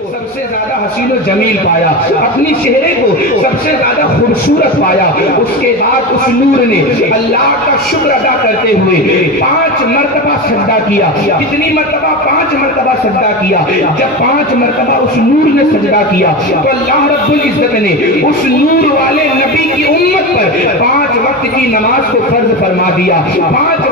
سب سے زیادہ حسین و جمیل پایا، اپنی چہرے کو سب سے زیادہ خوبصورت پایا۔ اس کے بعد اس نور نے اللہ کا شکر ادا کرتے ہوئے 5 مرتبہ سجدہ کیا۔ کتنی مرتبہ؟ 5 مرتبہ سجدہ کیا۔ جب 5 مرتبہ اس نور نے سجدہ کیا تو اللہ رب العزت نے اس نور والے نبی کی امت پر 5 وقت کی نماز کو فرض فرما دیا۔ 5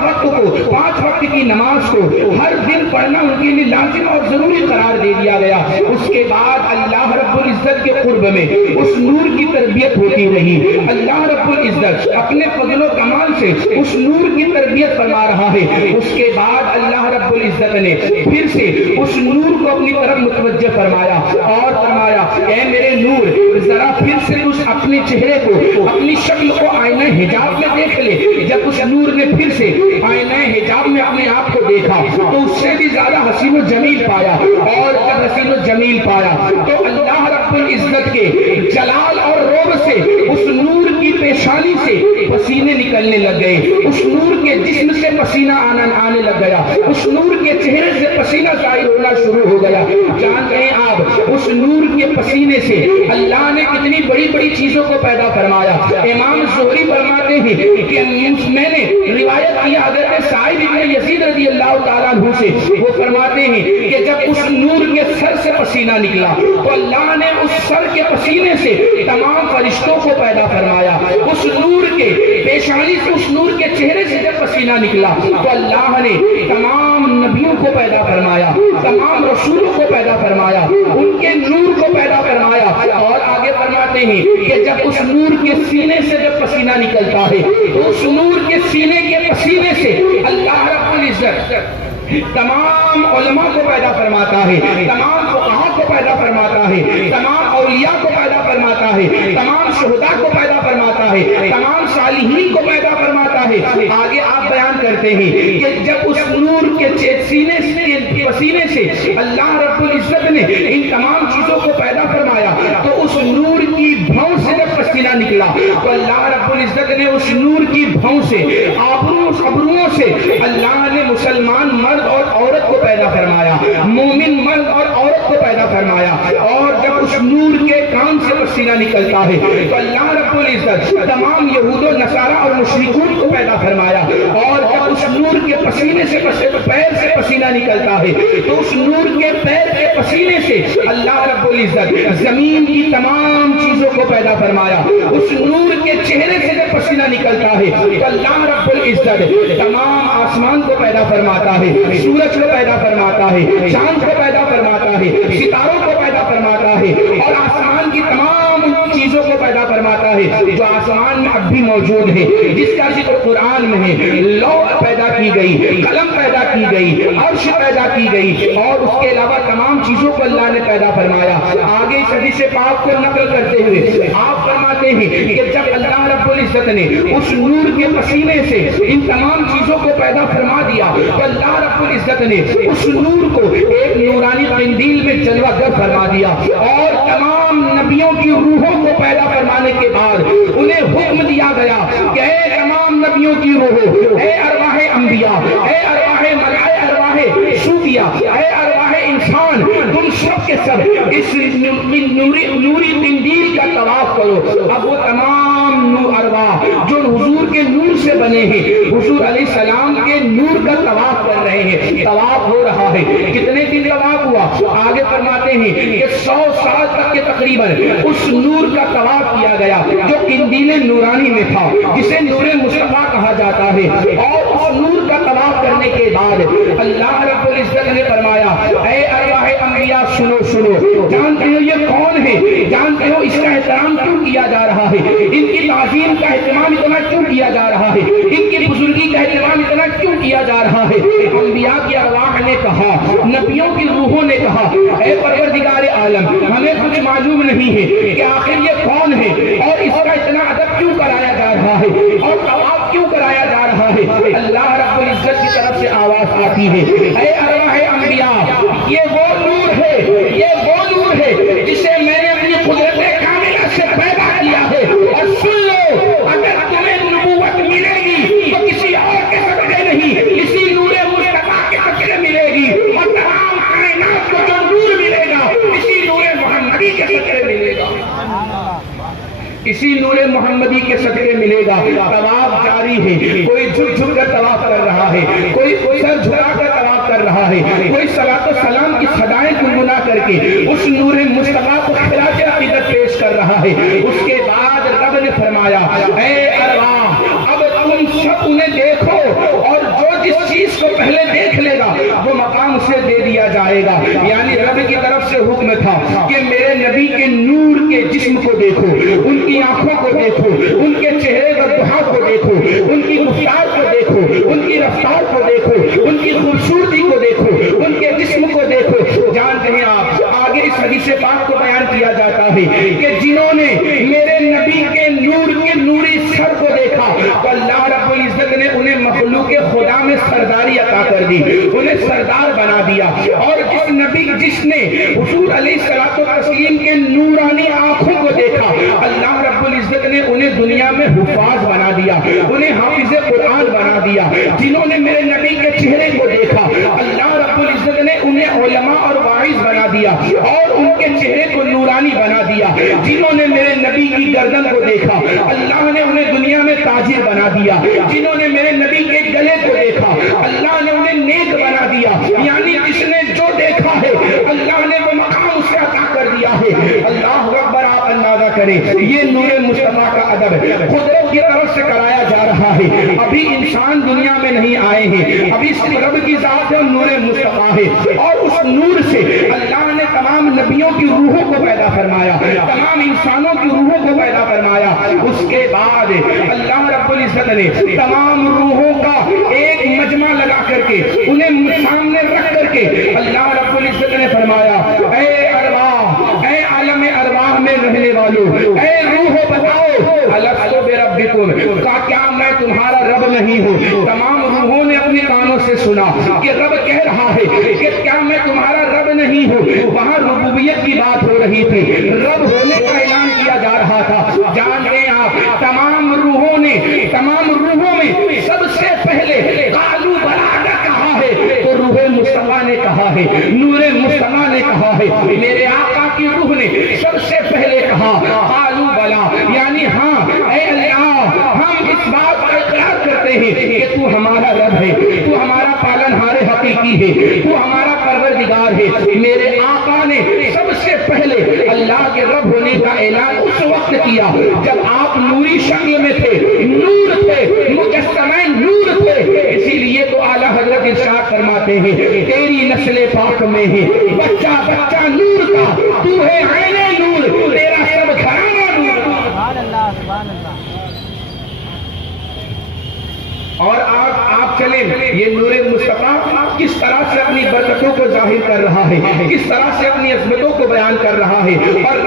وقت کی نماز کو ہر دن پڑھنا ان کے لیے لازم اور ضروری قرار دے دیا گیا۔ اس کے بعد اللہ رب العزت کے قرب میں اس نور کی تربیت ہوتی رہی۔ اللہ رب العزت اپنے فضل و کمال سے اس نور کی تربیت فرما رہا ہے۔ اس کے بعد اللہ رب العزت نے پھر سے اس نور کو اپنی طرف متوجہ فرمایا اور فرمایا اے میرے نور ذرا پھر سے تجھ اپنے چہرے کو، اپنی شکل کو آئینہ حجاب میں دیکھ لے۔ جب اس نور نے پھر سے آئینہ حجاب میں اپنے آپ کو دیکھا تو اس سے بھی زیادہ حسین و جمیل پایا، اور جب حسین و جمیل پایا تو اللہ رب العزت کے جلال اور روب سے اس نور کی پیشانی سے پسینے نکلنے لگ گئے، اس نور کے جسم سے پسینہ آنے لگ گیا، اس نور کے چہرے سے پسینہ ظاہر ہونا شروع ہو گیا۔ جانتے ہیں آپ اس نور کے پسینے سے اللہ نے کتنی بڑی بڑی چیزوں کو پیدا فرمایا۔ امام زہری فرماتے ہیں کہ میں نے روایت کیا حضرت سعید بن یزید رضی اللہ تعالیٰ عنہ سے، وہ فرماتے ہیں کہ جب اس نور کے سر سے پسینہ نکلا تو اللہ نے اس سر کے پسینے سے تمام فرشتوں کو پیدا فرمایا۔ اس نور کے پیشانی سے، اس نور کے چہرے سے جب پسینہ نکلا تو اللہ نے تمام نبیوں کو پیدا فرمایا، تمام رسولوں کو پیدا فرمایا، ان کے نور کو پیدا فرمایا۔ اور آگے فرماتے ہیں کہ جب اس نور کے سینے سے جب پسینہ نکلتا ہے تو اس نور کے سینے کے پسینے سے اللہ رب العزت تمام علماء کو پیدا فرماتا ہے، تمام فقہاء کو پیدا فرماتا ہے، تمام اولیاء کو پیدا فرماتا ہے، تمام شہداء کو پیدا فرماتا ہے، تمام صالحین کو پیدا فرماتا ہے۔ آگے آپ بیان کرتے ہیں کہ جب اس نور کے سینے سے پسینے سے اللہ رب العزت نے ان تمام چیزوں کو پیدا فرمایا تو اس نور کی بھاؤں سے جب پسینہ نکلا تو اللہ رب العزت نے اس نور کی بھاؤں سے، ابروؤں سے اللہ نے مسلمان مرد اور عورت کو پیدا فرمایا، مومن مرد اور عورت کو پیدا فرمایا۔ اور جب اس نور کے کان سے پسینہ نکلتا ہے تو اللہ رب العزت تمام یہود و نصارہ اور مشرکون کو پیدا فرمایا۔ اور جب اس نور کے پسینے سے پیر سے پسینہ نکلتا ہے تو اس نور کے پیر کے پسینے سے اللہ رب العزت زمین کی تمام چیزوں کو پیدا فرمایا۔ اس نور کے چہرے سے جب پسینہ نکلتا ہے تو اللہ رب العزت تمام آسمان کو پیدا فرماتا ہے، سورج کو پیدا فرماتا ہے، چاند کو پیدا فرماتا ہے، ستاروں کو پیدا فرماتا ہے، اور آسمان کی تمام چیزوں کو پیدا فرماتا ہے جو آسمان میں اب بھی موجود ہے، جس کا ذکر قرآن میں ہے۔ لوح پیدا کی گئی، قلم پیدا کی گئی، عرش پیدا کی گئی، اور اس کے علاوہ تمام چیزوں کو اللہ نے پیدا فرمایا۔ آگے حدیث پاک کو نقل کرتے ہوئے آپ فرماتے ہیں کہ جب اللہ رب العزت نے اس نور کے پسینے سے ان تمام چیزوں کو پیدا فرما دیا تو اللہ رب العزت نے اس نور کو ایک نورانی قندیل میں جلوہ گر فرما دیا، اور تمام نبیوں کی روحوں کو پیدا فرمانے کے بعد انہیں حکم دیا گیا کہ اے تمام نبیوں کی روحوں، اے ارواح انبیاء، اے ارواح ملائکہ، اے ارواح صوفیاء، اے ارواح انسان، تم سب کے سب اس نوری قندیل کا طواف کرو۔ اب وہ تمام ارواح جو حضور کے نور سے بنے ہیں، حضور علیہ السلام کے نور کا طواف کر رہے ہیں، طواف ہو رہا ہے۔ کتنے دن طواف ہوا؟ آگے فرماتے ہیں کہ 100 سال تک کے تقریباً اس نور کا طواف کیا گیا جو قندیل نورانی میں تھا، جسے نور مصطفیٰ کہا جاتا ہے۔ اور اس نور کا طواف کرنے کے بعد اللہ رب العزت نے فرمایا اے ارواح انبیاء سنو سنو، جانتے ہو یہ کون ہے؟ جانتے ہو اس کا احترام کیوں کیا جا رہا ہے؟ ان کی تعظیم کا اہتمام اتنا کیوں کیا جا رہا ہے؟ ان کی بزرگی کا اہتمام اتنا کیوں کیا جا رہا ہے؟ انبیاء کی ارواح نے کہا، نبیوں کی روحوں نے کہا اے پروردگار عالم، ہمیں کچھ معلوم نہیں ہے کہ آخر یہ کون ہے اور اس کا اتنا ادب کیوں کرایا جا رہا ہے اور طواف کیوں کرایا جا رہا ہے؟ اللہ رب العزت کی طرف سے آواز آتی ہے اے ارواح انبیاء، یہ وہ نور ہے، یہ وہ نور ہے جسے میں نے اپنی قدرت کاملہ سے پیدا کیا ہے۔ اور سن لو، اگر تمہیں نبوت ملے گی تو کسی اور کے صدقے نہیں، اسی نور مصطفیٰ کے صدقے ملے گی، اور تمام کائنات کو جو نور ملے گا اسی اسی نور محمدی کے صدقے ملے گا۔ طواف جاری ہے، کوئی جھک جھک کر طواف کر رہا ہے، کوئی سر جھکا کر طواف کر رہا ہے، کوئی صلاۃ و سلام کی صدائیں گنگنا کر کے اس نور مصطفیٰ کو خراج عقیدت پیش کر رہا ہے۔ اس کے بعد رب نے فرمایا اے ارواح اب تم سب انہیں دیکھو، اور جو جس چیز کو پہلے دیکھ لے گا وہ مقام اسے دے دیا جائے گا۔ یعنی رب کی طرف سے حکم تھا کہ میرے نبی کے نور کے جسم کو دیکھو، ان کی آنکھوں کو دیکھو، ان کے چہرے پر دہا کو دیکھو، ان کی گفتار کو دیکھو، ان کی رفتار کو دیکھو، ان کی خوبصورتی کو دیکھو، ان کے جسم کو دیکھو۔ جانتے ہیں آپ آگے اس حدیث پاک کو بیان کیا جاتا ہے کہ جنہوں نے میرے نبی کے نور کے نوری سر کو دیکھا تو اللہ رب العزت نے انہیں مخلوق خدا میں سرداری عطا کر دی، انہیں سردار بنا دیا۔ اور جس نے حضور علیہ الصلوۃ والتسلیم کے نورانی آنکھوں کو دیکھا اللہ رب العزت نے انہیں دنیا میں حفاظ بنا دیا، انہیں حافظ قرآن بنا دیا۔ جنہوں نے میرے نبی کے چہرے کو دیکھا اللہ رب العزت نے انہیں علماء اور واعظ بنا دیا اور ان کے چہرے کو نورانی بنا دیا۔ جنہوں نے میرے نبی کی گردن کو دیکھا اللہ نے انہیں دنیا میں تاجر بنا دیا۔ جنہوں نے میرے نبی کے گلے کو دیکھا اللہ نے انہیں نیک بنا دیا۔ یعنی جس نے جو دیکھا ہے اللہ نے وہ مقام اسے عطا کر دیا ہے۔ اللہ اکبر، آپ اندازہ کریں یہ نور مصطفیٰ کا ادب قدرت کی طرف سے کرایا جا رہا ہے۔ ابھی انسان دنیا میں نہیں آئے ہیں، ابھی رب کی ذات ہے نور مصطفیٰ ہے، اور اس نور سے اللہ نے تمام نبیوں کی روحوں کو پیدا فرمایا، تمام انسانوں کی روحوں کو پیدا فرمایا۔ اس کے بعد اللہ رب العزت نے تمام روحوں کا ایک مجمع لگا کر کے انہیں سامنے رکھ کر کے اللہ رب العزت نے فرمایا اے ارواح، اے عالم ارواح میں رہنے والوں، اے روح بتاؤ الست بربکم، کیا میں تمہارا رب نہیں ہوں؟ تمام روحوں نے اپنے کانوں سے سنا کہ رب کہہ رہا ہے کہ کیا میں تمہارا رب نہیں ہوں؟ وہاں ربوبیت کی بات ہو رہی تھی، رب ہونے کا اعلان کیا جا رہا تھا۔ جانتے ہیں آپ تمام روحوں میں سب سے پہلے قالوا بلا کہا ہے تو روح مصطفیٰ نے کہا ہے، نور مصطفیٰ نے کہا ہے، میرے آقا کی روح نے سب سے پہلے کہا قالوا بلا، یعنی ہاں اے اللہ ہم اس بات کا اقرار کرتے ہیں کہ تو ہمارا رب ہے، تو ہمارا پالنہار حقیقی ہے، تو ہمارا پروردگار ہے۔ میرے آقا نے سب سے پہلے اللہ کے رب ہونے کا اعلان اس وقت کیا جب آپ نوری شکل میں تھے، نور تھے، مجسمہ نور تھے۔ اسی لیے تو اعلیٰ حضرت ارشاد فرماتے ہیں تیری نسل پاک میں ہے بچہ بچہ نور کا، تو ہے عین نور، تیرا سب گھرانہ نور۔ سبحان اللہ سبحان اللہ۔ اور آپ چلیں یہ نور مصطفیٰ کس طرح سے اپنی برکتوں کو ظاہر کر رہا ہے، کس طرح سے اپنی عظمتوں کو بیان کر رہا ہے، اور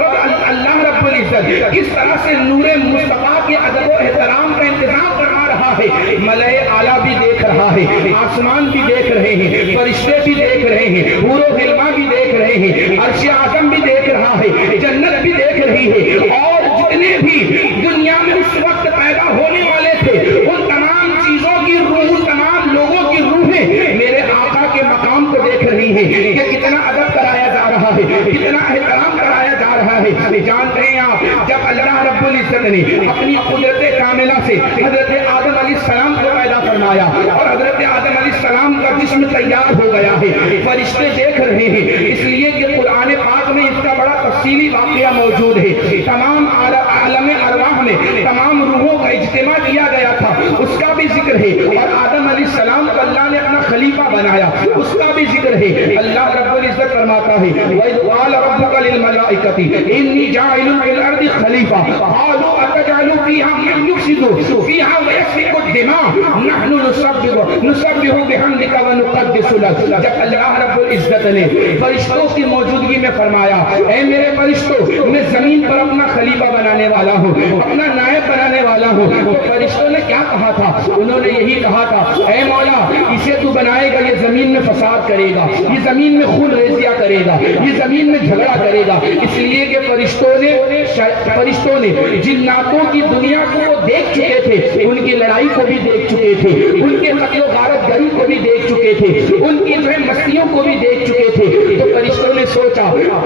اللہ رب العزت کس طرح سے نور مصطفیٰ کے ادب و احترام کا انتظام کروا رہا ہے۔ ملائے اعلیٰ بھی دیکھ رہا ہے، آسمان بھی دیکھ رہے ہیں، فرشتے بھی دیکھ رہے ہیں، حور و غلما بھی دیکھ رہے ہیں، عرش اعظم بھی دیکھ رہا ہے، جنت بھی دیکھ رہی ہے، اور جتنے بھی دنیا میں اس وقت پیدا ہونے والے تھے ان تمام چیزوں کی روح، تمام لوگوں کی روحیں میرے آقا کے مقام کو دیکھ رہی ہیں کہ کتنا ادب کرایا جا رہا ہے، کتنا احترام کرایا جا رہا ہے۔ جانتے ہیں آپ جب اللہ رب العزت نے اپنی قدرت کاملہ سے حضرت آدم علیہ السلام کو پیدا فرمایا اور حضرت آدم علیہ السلام کا جسم تیار ہو گیا ہے، فرشتے دیکھ رہے ہیں، اس لیے کہ قرآن پاک میں اس کا بڑا تفصیلی واقعہ موجود ہے۔ تمام عالم ارواح میں تمام روحوں کا اجتماع کیا گیا تھا، اس کا بھی ذکر ہے، اور آدم علیہ السلام کو اللہ نے اپنا خلیفہ بنایا، اس کا بھی ذکر ہے۔ اللہ رب العزت فرماتا ہے وَإِذْ قَالَ رَبُّكَ لِلْمَلَائِكَةِ إِنِّي جَاعِلٌ فِي الْأَرْضِ خَلِيفَةً قَالُوا أَتَجْعَلُ فِيهَا مَن يُفْسِدُ فِيهَا وَيَسْفِكُ الدِّمَاءَ نَحْنُ نُسَبِّحُ بِحَمْدِكَ وَنُقَدِّسُ لَكَ۔ جب اللہ رب العزت نے فرشتوں کی موجودگی میں فرمایا اے میرے فرشتوں میں زمین پر اپنا خلیفہ بنانے والا ہوں، اپنا نائب بنانے والا ہوں، تو فرشتوں نے کیا کہا تھا؟ انہوں نے یہی کہا تھا اے مولا اسے تو بنائے گا، یہ زمین میں فساد کرے گا، یہ زمین میں خون ریزیاں کرے گا، یہ زمین میں جھگڑا کرے گا۔ اس لیے کہ فرشتوں نے جناتوں کی دنیا کو وہ دیکھ چکے تھے، ان کی لڑائی کو بھی دیکھ چکے تھے، ان کے قتل و غارت گری کو بھی دیکھ چکے تھے، ان کی جو ہے مستیوں کو بھی دیکھ چکے تھے۔ تو فرشتوں نے سوچا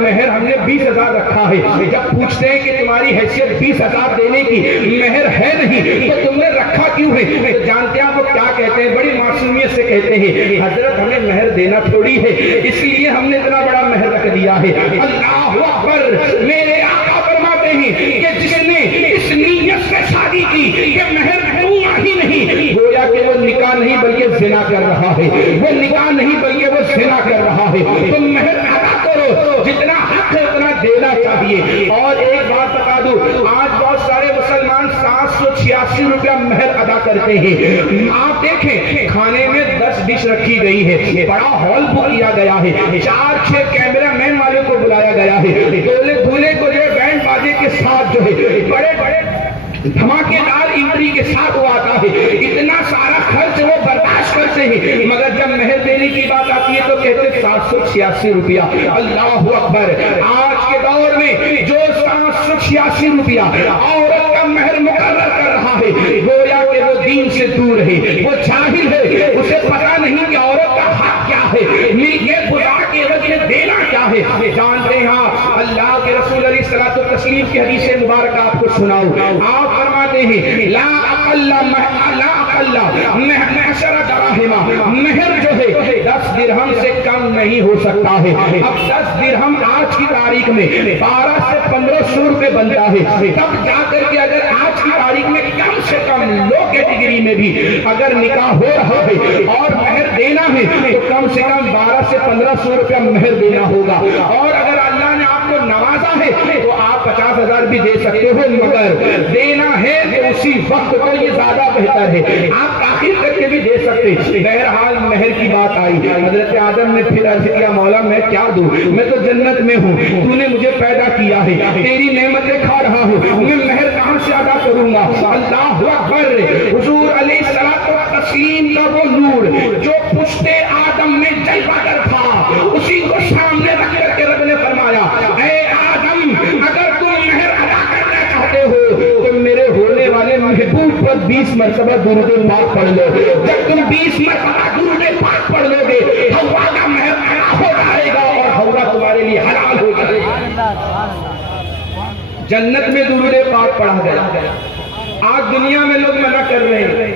مہر ہم نے 20,000 رکھا ہے. جب پوچھتے ہیں کہ تمہاری حیثیت 20,000 دینے کی مہر ہے نہیں تو تم نے رکھا کیوں ہے؟ تو جانتے ہیں آپ وہ کیا کہتے ہیں؟ بڑی معصومیت سے کہتے ہیں حضرت ہمیں مہر دینا تھوڑی ہے اس لیے ہم نے اتنا بڑا مہر رکھ دیا ہے. اللہ اکبر. میرے آقا فرماتے ہیں کہ جس نے اس نیت سے شادی کی کہ مہر دوں ہی نہیں، گویا کہ وہ نکاح نہیں بلکہ زنا کر رہا ہے. وہ نکاح نہیں بلکہ وہ زنا کر رہا ہے. تم مہر ادا کرو، جتنا حق ہے اتنا دینا چاہیے. اور ایک بات بتا دوں، آج بہت سارے مسلمان 786 روپیہ مہر ادا کرتے ہیں. آپ دیکھیں کھانے میں 10 ڈش رکھی گئی ہے، بڑا ہال بک کیا گیا ہے، 4-6 کیمرہ مین والے کو بلایا گیا ہے، دولے دولے کو جو بینڈ باجے کے ساتھ جو ہے بڑے بڑے دھماکے دار انٹری کے ساتھ وہ آتا ہے. اتنا سارا خرچ وہ برداشت کرتے ہیں، مگر جب مہر دینے کی بات آتی ہے تو کہتے ہیں 786 روپیہ. اللہ اکبر. آج کے دور میں جو 786 روپیہ عورت کا مہر مقرر کر رہا ہے گویا کہ وہ دین سے دور ہے، وہ جاہل ہے. اسے پتا نہیں کہ عورت کا حق کیا ہے، مل کے خدا کے عوض میں دینا کیا ہے. جانتے ہیں اللہ کے رسول علیہ الصلوۃ والتسلیم کی حدیث مبارکہ آپ کو سناؤں. آپ فرماتے ہیں لا اقل معشر دراہم، مہر جو ہے 10 درہم سے کم نہیں ہو سکتا ہے. اب 10 درہم آج کی تاریخ میں 12 سے 1500 روپے بنتا ہے. تب جا کر کے اگر آج کی تاریخ میں کم سے کم لو کیٹیگری میں بھی اگر نکاح ہو رہا ہے اور مہر دینا ہے تو کم سے کم 12 سے 1500 روپیہ مہر دینا ہوگا. اور اگر اللہ نے آپ کو نوازا ہے تو آپ 50,000 بھی دے سکتے ہو، مگر دینا ہے تو اسی وقت پر یہ زیادہ بہتر ہے. آپ تاخیر کر کے بھی دے سکتے. بہرحال مہر کی بات آئی. حضرت آدم نے پھر عرض کیا مولا میں کیا دوں، میں تو جنت میں ہوں، تو نے مجھے پیدا کیا ہے، تیری نعمتیں کھا رہا ہوں، میں مہر کہاں سے ادا کروں گا؟ اللہ اکبر. حضور علیہ الصلوۃ والتسلیم کا وہ نور جو پشت آدم میں جلوہ گر تھا اسی کو سامنے رکھ کر کے رب نے فرمایا اے آدم اگر تم مہر ادا کرنا چاہتے ہو تو میرے ہونے والے محبوب پر 20 مرتبہ درود پاک پڑھ لو. جب تم 20 مرتبہ درود پاک پڑھ لو گے حوا کا مہر ادا ہو جائے گا اور حوا تمہارے لیے حلال ہو جائے گا. جنت میں درود پاک پڑھا گیا. آج دنیا میں لوگ منع کر رہے ہیں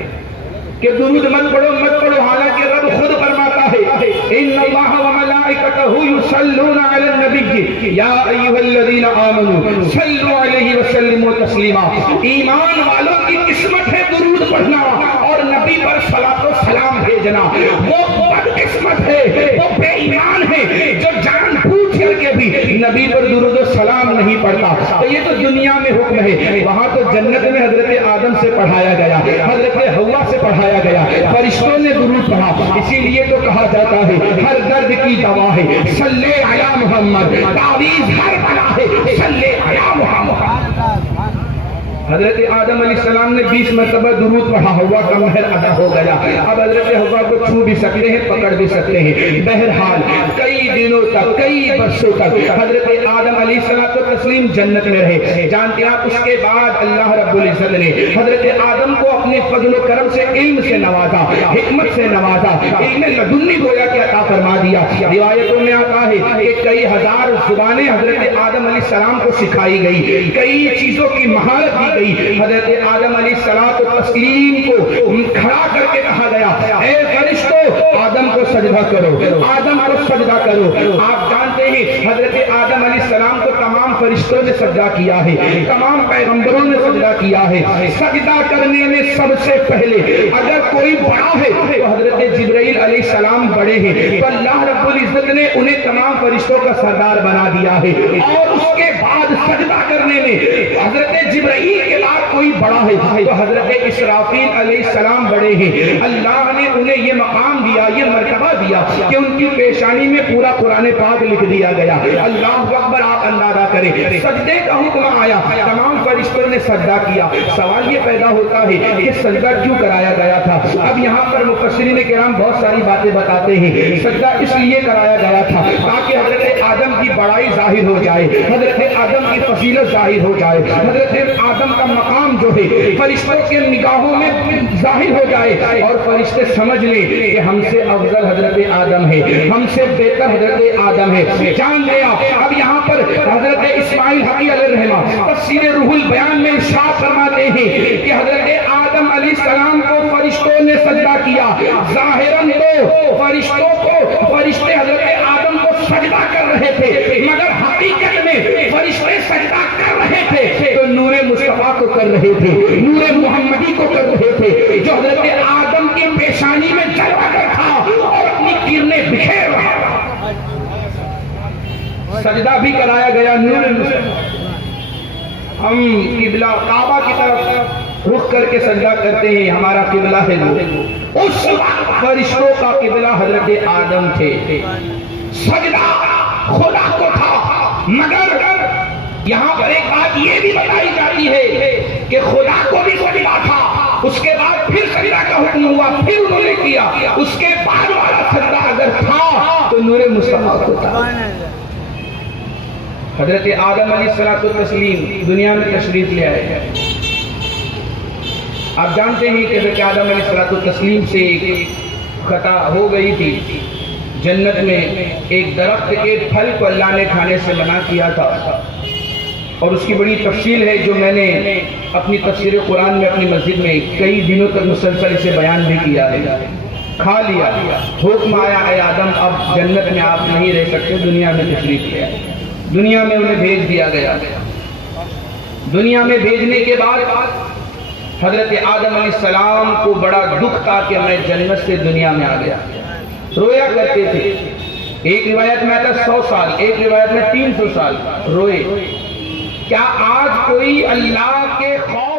کہ درود مت پڑھو مت پڑھو، حالانکہ رب خود فرماتا ہے ان اللہ وملائکتہ یصلون علی النبی یا ایھا الذین آمنوا صلوا علیہ وسلموا تسلیما. ایمان والوں کی قسمت ہے درود پڑھنا اور نبی پر صلاۃ و سلام بھیجنا. وہ بد قسمت ہے، وہ بے ایمان ہے جو جان بوجھ کر کے بھی نبی پر درود و سلام نہیں پڑھتا. تو یہ تو دنیا میں حکم ہے، وہاں تو جنت میں حضرت آدم سے پڑھایا گیا، حضرت حوا سے پڑھایا گیا، فرشتوں نے درود پڑھا. اسی لیے تو کہا جاتا ہے ہر درد کی دوا ہے صلی علی محمد، تعویذ ہر بلا ہے صلی علی محمد. حضرت آدم علیہ السلام نے 20 مرتبہ درود پڑھا، حوا کا مہر ادا ہو گیا. اب حضرت حوا کو چھو بھی سکتے ہیں، پکڑ بھی سکتے ہیں. بہرحال کئی دنوں تک، کئی برسوں تک حضرت آدم علیہ السلام جنت میں رہے. جانتے ہیں اس کے بعد اللہ رب العزت نے حضرت آدم کو اپنے فضل و کرم سے علم سے نوازا، حکمت سے نوازا، علم لدنی گویا کہ عطا فرما دیا. روایتوں میں آتا ہے کہ کئی ہزار زبانیں حضرت آدم علیہ السلام کو سکھائی گئی، کئی چیزوں کی مہارت دی گئی. حضرت آدم علیہ السلام کو کھڑا کر کے کہا گیا اے فرشتوں آدم کو سجدہ کرو، آدم کو سجدہ کرو. آپ جانتے ہیں حضرت آدم علیہ السلام کو تمام فرشتوں نے سجدہ کیا ہے، تمام پیغمبروں نے سجدہ کیا ہے. سجدہ کرنے میں سب سے پہلے اگر کوئی بڑا ہے تو حضرت جبرائیل علیہ السلام بڑے ہیں، تو اللہ رب العزت نے انہیں تمام فرشتوں کا سردار بنا دیا ہے. اور اس کے بعد سجدہ کرنے میں حضرت جبرائیل کے بعد کوئی بڑا ہے تو حضرت اسرافیل علیہ السلام بڑے ہیں. اللہ نے انہیں یہ مقام دیا، یہ مرتبہ دیا کہ ان کی پیشانی میں پورا قرآن پاک لکھ دیا گیا. اللہ اکبر. آپ اندازہ کریں سجدے کا حکم آیا، تمام فرشتوں نے سجدہ کیا. سوال یہ پیدا ہوتا ہے کہ سجدہ کیوں کرایا گیا تھا؟ اب یہاں پر مفسرین کرام بہت ساری باتیں بتاتے ہیں. سجدہ اس لیے کرایا گیا تھا تاکہ حضرت آدم کی بڑائی ظاہر ہو جائے، حضرت آدم کی فضیلت ظاہر ہو جائے، حضرت آدم کا مقام جو ہے فرشتوں کے نگاہوں میں ظاہر ہو جائے اور فرشتے سمجھ لیں کہ ہم سے افضل حضرت آدم ہے، ہم سے بہتر حضرت آدم ہے۔ جان لیا اب یہاں پر حضرت اسماعیل حقی علیہ الرحمہ تفسیر روح البیان میں ارشاد فرماتے ہیں کہ حضرت آدم علیہ السلام کو فرشتوں نے سجدہ کیا، ظاہراً تو فرشتے حضرت آدم کو سجدہ کر رہے تھے، مگر حقیقت میں فرشتے سجدہ کر رہے تھے تو نور مصطفیٰ کو کر رہے تھے، نور محمدی کو کر رہے تھے، جو حضرت آدم کی پیشانی میں جلوہ کر تھا اور اپنی کرنیں بکھیر رہا تھا۔ سجدہ بھی کرایا گیا نور مصطفیٰ۔ ہم قبلہ کعبہ کی طرف رخ کر کے سجدہ کرتے ہیں، ہمارا قبلہ ہے نور۔ اس وقت فرشتوں کا قبلہ حضرت آدم تھے، سجدہ خدا کو تھا، مگر یہاں پر ایک بات یہ بھی بتائی جاتی ہے کہ خدا کو بھی سجدہ تھا، اس کے بعد پھر سجدہ کا حکم ہوا، پھر انہوں نے کیا، اس کے بعد والا سجدہ اگر تھا تو نور مصطفیٰ کو تھا۔ حضرت آدم علیہ السلام دنیا میں تشریف لے آئے۔ آپ جانتے ہیں کہ حضرت آدم علیہ السلام سے ایک خطا ہو گئی تھی، جنت میں ایک درخت کے پھل کو اللہ نے کھانے سے منع کیا تھا، اور اس کی بڑی تفصیل ہے جو میں نے اپنی تفسیر قرآن میں اپنی مسجد میں کئی دنوں تک مسلسل اسے بیان بھی کیا ہے۔ کھا لیا، حکم آیا اے آدم اب جنت میں آپ نہیں رہ سکتے، دنیا میں تشریف لے آئے۔ دنیا میں انہیں بھیج دیا گیا۔ دنیا میں بھیجنے کے بعد حضرت آدم علیہ السلام کو بڑا دکھ تھا کہ میں جنت سے دنیا میں آ گیا، رویا کرتے تھے۔ ایک روایت میں آتا 100 سال، ایک روایت میں 300 سال روئے۔ کیا آج کوئی اللہ کے خوف